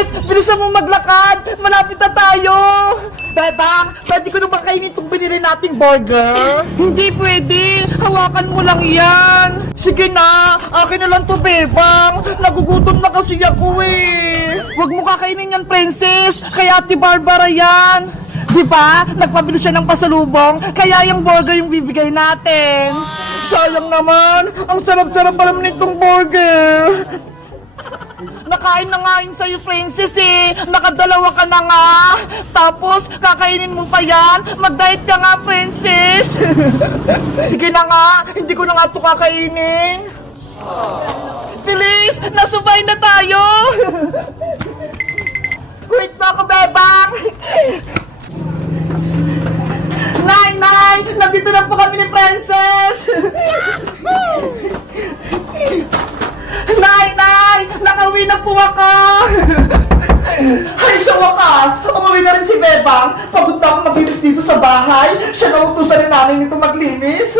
Princess, bilisan mo maglakad. Malapit na tayo. Bebang, pwede ko na ba kainin itong binili nating burger? Hindi pwede. Hawakan mo lang yan. Sige na, akin na lang to, Bebang. Nagugutom na kasi ako eh. Huwag mo kakainin yan, Princess. Kaya Ate Barbara yan. Di ba? Nagpabili siya ng pasalubong, kaya yung burger yung bibigay natin. Sayang naman, ang sarap-sarap pa naman itong burger. Nakain na nga yun sa'yo, Princess eh. Nakadalawa ka na nga. Tapos, kakainin mo pa yan. Mag-diet ka nga, Princess. Sige na nga, hindi ko na nga ito kakainin. Bilis, nasubay na tayo. Wait pa ako, Bebang. Nay! Nandito na po kami ni Princess! Nay! Nakauwi na po ako! Ay, sa wakas! Umuwi na rin si Bebang! Pagod na ako maglinis dito sa bahay! Siya nautusan ni nanay nito maglinis!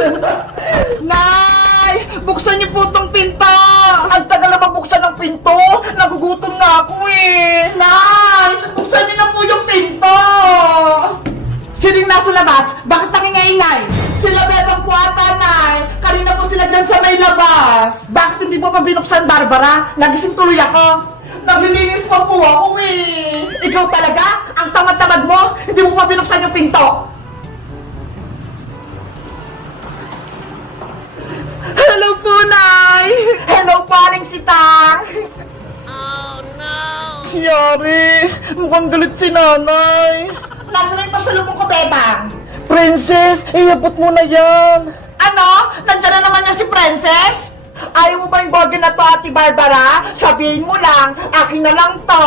Nay! Buksan niyo po tong pinto! Ang tagal na mabuksan ng pinto! Nagugutom na ako eh! Nay! Buksan niyo na po yung pinto! Sining nasa labas? Bakit nangingay-ingay? Sila Bebang po ata, Nay. Kanina po sila dyan sa may labas. Bakit hindi po pa binuksan, Barbara? Nagising tuloy ako. Naglilinis pa po ako eh. Ikaw talaga? Ang tamad-tamad mo? Hindi mo pa binuksan yung pinto. Hello po, Nay. Hello, paring sitang. Oh, no. Yari, mukhang galit si nanay. Nasaan na yung pasalubong ko, Bebang? Princess, iabot mo na yan. Ano? Nandiyan na naman niya si Princess? Ayaw mo ba yung burger na to, Ate Barbara? Sabihin mo lang, akin na lang to.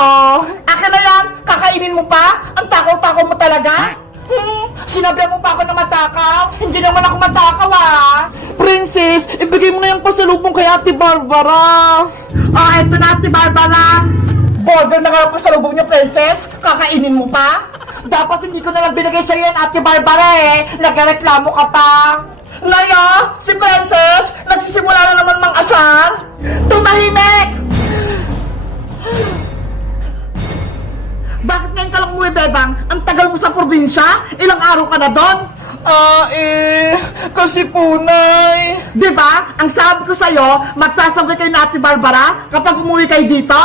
Akin na yan? Kakainin mo pa? Ang takaw-takaw mo talaga? Sinabihan mo pa ako na matakaw? Hindi naman ako matakaw ah. Princess, ibigay mo na yung pasalubong kay Ate Barbara. Eto na, Ate Barbara. Burger na nga pasalubong niya, Princess. Kakainin mo pa? Dapat hindi ko na lang binigay sa'yo yan, Ate Barbara eh. Nagreklamo ka pa. Naya, si Princess, nagsisimula na naman mang-asar. Tumahimik! Bakit ngayon ka lang umuwi, Bebang? Ang tagal mo sa probinsya? Ilang araw ka na doon? Kasi po, Nay. Diba? Ang sabi ko sa'yo, magsasabay kayo na Ate Barbara kapag umuwi kayo dito?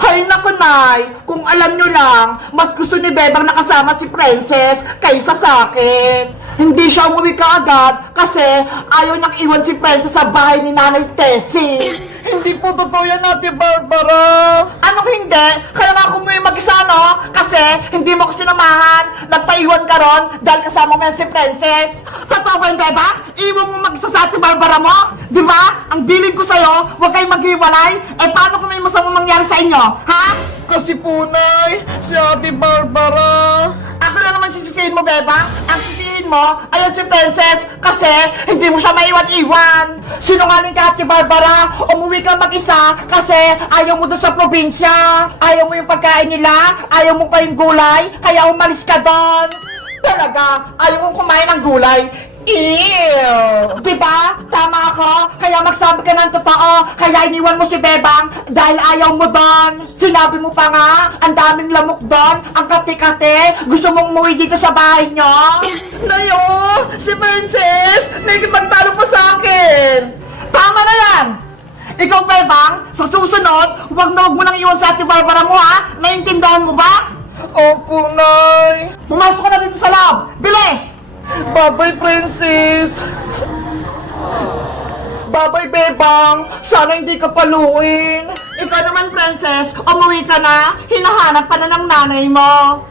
Hay naku, Nay! Kung alam nyo lang, mas gusto ni Bebang nakasama si Princess kaysa sa akin. Hindi siya umuwi kaagad kasi ayaw niyang iwan si Princess sa bahay ni Nanay Tessie. Hindi po totoo yan, Ate Barbara. Anong hindi? Kaya nga ako umuwi mag-isa, no? Kasi hindi mo ko sinamahan. Nagpaiwan ka ron dahil kasama mo yan si Princess. Totoo ba yun, Bebang? Iwan mo mag-isa sa Ate Barbara mo? Di ba? Ang bilin ko sa'yo, huwag kayong maghiwalay. Eh, paano kung may masama mangyari sa inyo? Ha? Kasi po, Nay, si Ate Barbara. Ako na naman sisisihin mo, Bebang. Ang sisihin mo, ayan si Princess, kasi hindi mo siya maiwan-iwan. Sinungaling ka, Ate Barbara. Umuwi ka mag-isa kasi ayaw mo doon sa probinsya. Ayaw mo yung pagkain nila, ayaw mo pa yung gulay, kaya umalis ka doon. Talaga, ayaw mong kumain ng gulay. Ew! Diba? Tama ako. Kaya magsabi ka ng totoo. Kaya iniwan mo si Bebang dahil ayaw mo doon. Sinabi mo pa nga, ang daming lamok doon, ang kati-kati. Gusto mong umuwi dito sa bahay nyo? Nayo! Si Princess! Nakikipagtalo pa sa akin! Tama na yan! Ikaw, Bebang, sa susunod, huwag na huwag mo nang iwan sa Ate Barbara mo, ha? Naintindahan mo ba? Opo, Nay. Pumasok ka na dito sa loob. Bilis! Bye-bye, Princess! Bye-bye, Bebang! Sana hindi ka paluin! Ikaw naman, Princess, umuwi ka na! Hinahanap pa na ng nanay mo!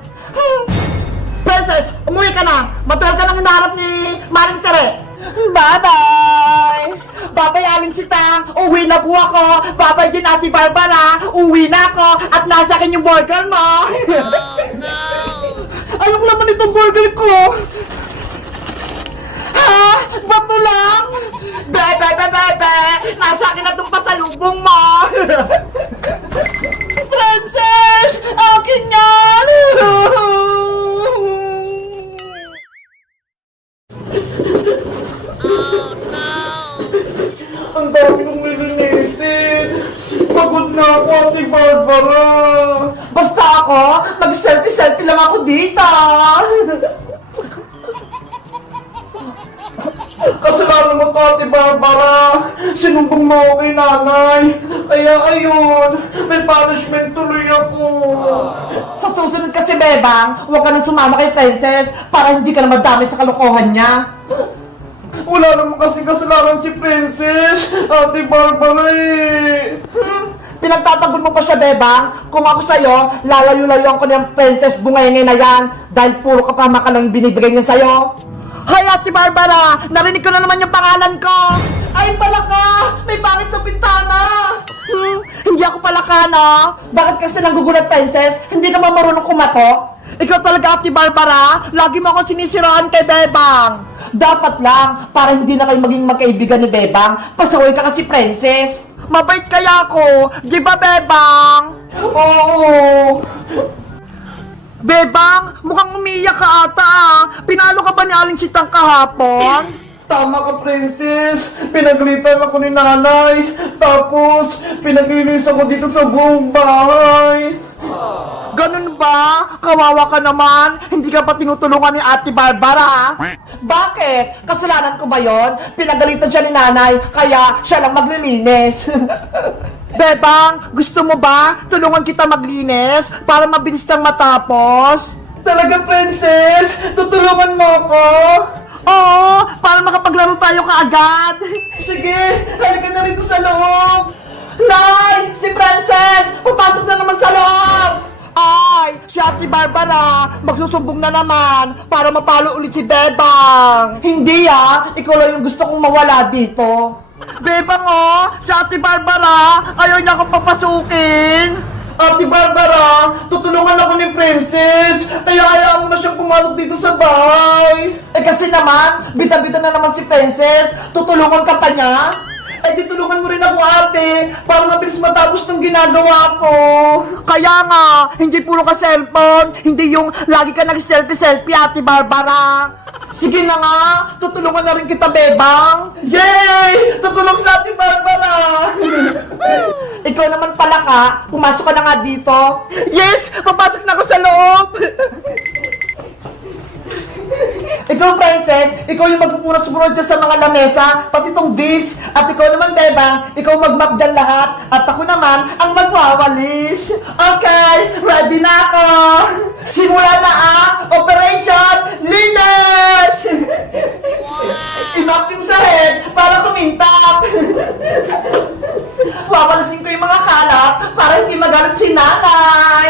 Princess, umuwi ka na! Matagal ka nang hinahanap ni Maring Tere! Bye-bye! Bye-bye, Aling Sitang! Uwi na po ako! Bye-bye din, Ate Barbara! Uwi na ako! At nasa akin yung burger mo! Anong laman itong burger ko? Ha? Bato lang? Bebe! Nasa akin na itong pasalubong mo! Princess! Akin yan! Oh no! Ang dami kong nilinisin! Pagod na ako, Ate Barbara! Basta ako, mag-selfie-selfie lang ako dito. Kasalanan mo to, Ate Barbara. Sinumbong mo ako kay nanay. Kaya ayun, may punishment tuloy ako. Sa susunod kasi, Bebang, huwag ka nang sumama kay Princess para hindi ka na madami sa kalokohan niya. Wala naman kasi kasalanan si Princess, Ate Barbara eh. Pinagtatanggol mo pa siya, Bebang. Kung ako sa'yo, lalayo-layuan ko na yung Princess Bungenge na yan dahil puro kapama ka lang binibigay niya sa'yo. Hay, Ate Barbara! Narinig ko na naman yung pangalan ko! Ay, palaka! May pangit sa pintana! Hindi ako palaka, no? Bakit kasi nanggugulat, Princess? Hindi ka ba marunong kumato? Ikaw talaga, Ate Barbara! Lagi mo akong sinisiraan kay Bebang! Dapat lang, para hindi na kayo maging magkaibigan ni Bebang, pasaway ka kasi, Princess! Mabait kaya ako! Di ba, Bebang? Oo! Bebang, mukhang umiiyak ka ata ah. Pinalo ka ba ni Aling Sitang kahapon? Tama ka, Princess. Pinagalitan ako ni nanay. Tapos, pinaglinis ako dito sa buong bahay. Ganun ba? Kawawa ka naman. Hindi ka pa tinutulungan ni Ate Barbara. Bakit? Kasalanan ko ba yon? Pinagalitan siya ni nanay, kaya siya lang maglilinis. Bebang, gusto mo ba tulungan kita maglinis para mabilis kang matapos? Talaga, Princess? Tutulungan mo ako? Oo, para makapaglaro tayo kaagad. Sige, halika na rito sa loob. Nay, si Princess, papasok na naman sa loob. Ay, si Ate Barbara, magsusumbong na naman para mapalo ulit si Bebang. Hindi ah, ikaw lang yung gusto kong mawala dito. Bebang oh, si Ate Barbara, ayaw niya akong papasukin. Ate Barbara, tutulungan ako ni Princess, kaya hayaan mo na siyang pumasok dito sa bahay. Eh kasi naman, bita-bita na naman si Princess, tutulungan ka pa niya? Eh di tulungan mo rin ako, ate, para mabilis matapos ng ginagawa ko. Kaya nga, hindi puro ka cellphone, hindi yung lagi ka nag-selfie-selfie, Ate Barbara. Sige na nga, tutulungan na rin kita, Bebang. Yay! Tutulong sa Ate Barbara. Ikaw naman pala ka, pumasok ka na nga dito. Yes! Papasok na ako sa loob! Ikaw, Princess, ikaw yung magpupunas-punas dyan sa mga lamesa, pati tong bis. At ikaw naman, Bebang, ikaw magmap dyan lahat. At ako naman, ang magwawalis. Okay, ready na ako. Simula na ang Operation Linis! Imap yung sahig para kumintap. Wawalasin ko yung mga kalat para hindi magalit si nanay.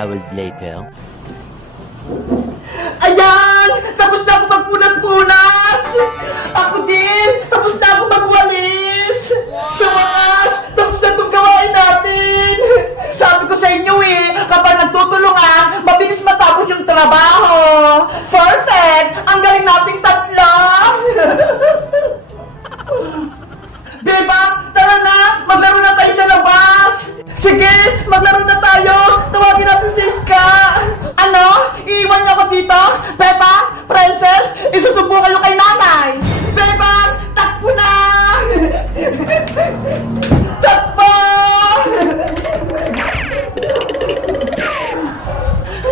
Hours later. Ayan! Tapos na ako magpunat-punat! Ako din! Tapos na ako magwalis! Sa wakas! Tapos na itong gawain natin! Sabi ko sa inyo eh, kapag nagtutulungan, mabilis matapos yung trabaho! Perfect! Ang galing nating tatlo! Diba? Tara na! Maglaro na tayo sa labas! Sige! Maglaro na tayo! Tawagin natin si Iska! Ano? Iiwan niyo ako dito? Beba? Princess? Isusubo kayo kay nanay! Beba! Takbo na! Takbo!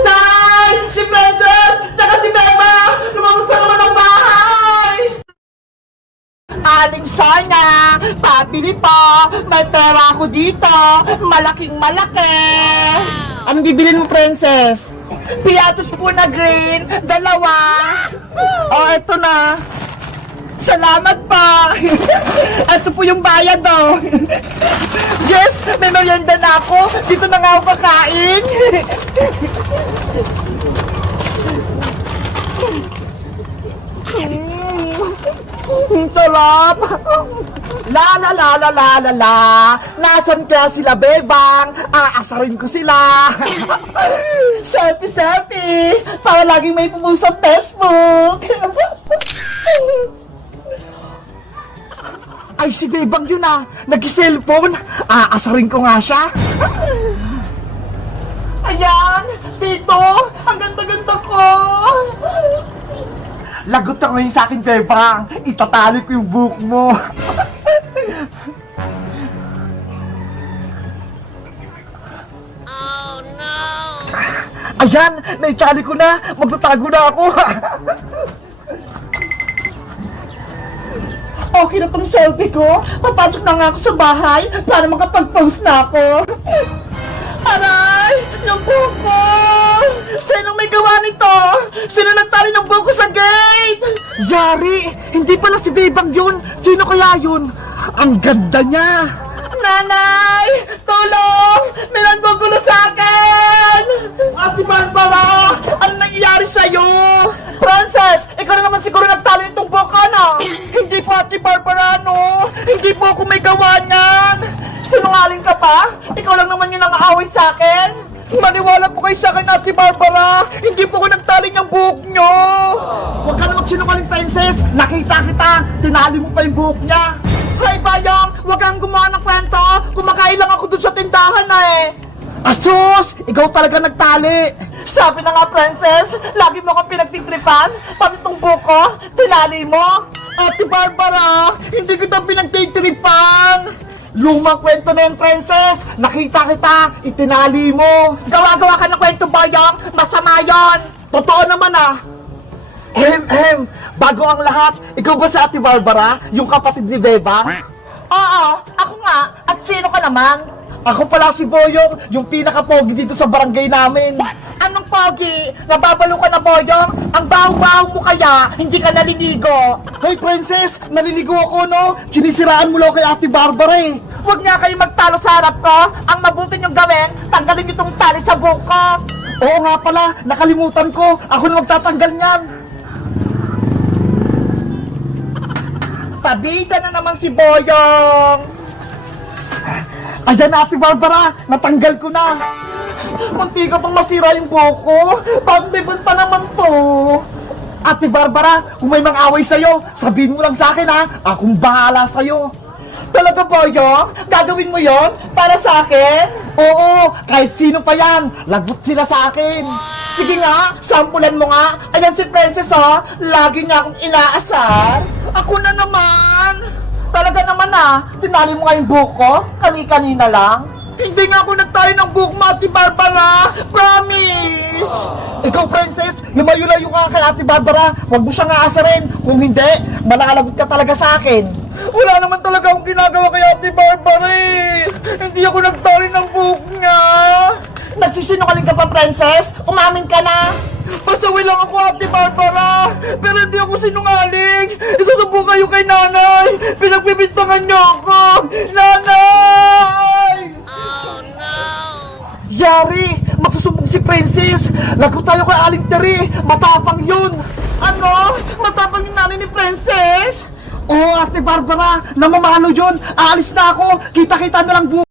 Nay! Si Princess! Tsaka si Beba! Lumabas na naman ang bahay! Aling Sonia, pabili po. May pera ako dito. Malaking malaki. Anong bibilin mo, Princess? Piatos po na green. 2. Oh, eto na. Salamat pa. Ito po yung bayad, oh. Yes, may merienda na ako. Dito na nga ako kakain. Sarap! La la la la la la la. Nasaan kaya sila, Bebang? Aasarin ko sila. Selfie, selfie. Para laging may pumunta sa Facebook. Ay, si Bebang yun nag-cellphone. Aasarin ko nga siya. Ayan, Tito, ang ganda-ganda ko. Lagot ka ngayon sa akin, Bebang. Itatali ko yung buhok mo. Oh no! Ayan, naitali ko na. Magtatago na ako. Okay na tong selfie ko. Papasok na nga ako sa bahay para makapag-post na ako. Aray! Yung buhok ko! Sino may gawa nito? Sino nagtali ng buhok ko sa gate? Yari! Hindi pala si Bebang yun! Sino kaya yun? Ang ganda niya! Nanay! Tulong! May nagbugulo sa akin! Ate Barbara! Ano nangyayari sa'yo? Frances! Ikaw na naman siguro nagtali nitong buhok ko, no? Hindi po, Ate Barbara, no? Hindi po ako may gawa niyan! Sinungaling ka pa? Ikaw lang naman yung nang-aaway sa akin? Maniwala po kayo sa akin, Ate Barbara! Hindi po ko nagtali ng buhok nyo! Huwag ka na magsinungaling, Princess! Nakita kita! Tinali mo pa yung buhok niya! Hay, Bayang! Huwag kang gumawa ng kwento! Kumakain lang ako dun sa tindahan Asus! Ikaw talaga nagtali! Sabi na nga, Princess! Lagi mo akong pinagtitripan! Pati itong buhok ko, tinali mo! Ate Barbara! Hindi kita pinagtitripan! Lumang kwento na yung Princess! Nakita kita! Itinali mo! Gawa-gawa ka ng kwento, Bayang! Masama yan! Totoo naman Bago ang lahat, ikaw ba si Ate Barbara? Yung kapatid ni Bebang? Oo, ako nga. At sino ka naman? Ako pala si Boyong, yung pinaka-pogi dito sa barangay namin. Anong pogi? Nababalo ka na, Boyong? Ang baho-baho mo kaya, hindi ka naliligo. Hey, Princess, naliligo ako, no? Sinisiraan mo lang kay Ate Barbara Huwag nga kayo magtalo sa harap ko. Ang mabuti niyong gawin, tanggalin niyo tong tali sa buhok ko. Oo nga pala, nakalimutan ko. Ako na magtatanggal niyan. Pabida na naman si Boyong. Ayan na, Ate Barbara, natanggal ko na. Munti ka pang masira yung buhok ko. Pang-libon pa naman to. Ate Barbara, kung may mang-away sa'yo, sabihin mo lang sa akin Akong bahala sa'yo. Talaga, Boyong? Gagawin mo yon para sa akin? Oo, kahit sino pa yan. Lagot sila sa akin. Sige nga, sampulan mo nga. Ayan si Princess lagi niya akong inaasar. Ako na naman. Talaga naman tinali mo nga yung buhok ko? Kani-kanina lang? Hindi nga ako nagtali ng buhok mo, Ate Barbara! Promise! Ikaw, Princess, lumayo-layo ka kay Ate Barbara. Huwag mo siyang aasarin. Kung hindi, malalagot ka talaga sa akin. Wala naman talaga akong ginagawa kay Ate Barbara Hindi ako nagtali ng buhok niya. Nagsisinungaling ka pa, Princess? Umamin ka na? Pasaway lang ako, Ate Barbara! Pero hindi ako sinungaling! Isusubo kayo kay nanay! Pinagbibintangan niyo ako! Nanay! Oh no! Yari! Magsusumbong si Princess! Lagot tayo kay Aling Teri! Matapang yun! Ano? Matapang yung nanay ni Princess? Oo, Ate Barbara! Namamalo yun! Aalis na ako! Kita-kita na lang buhay!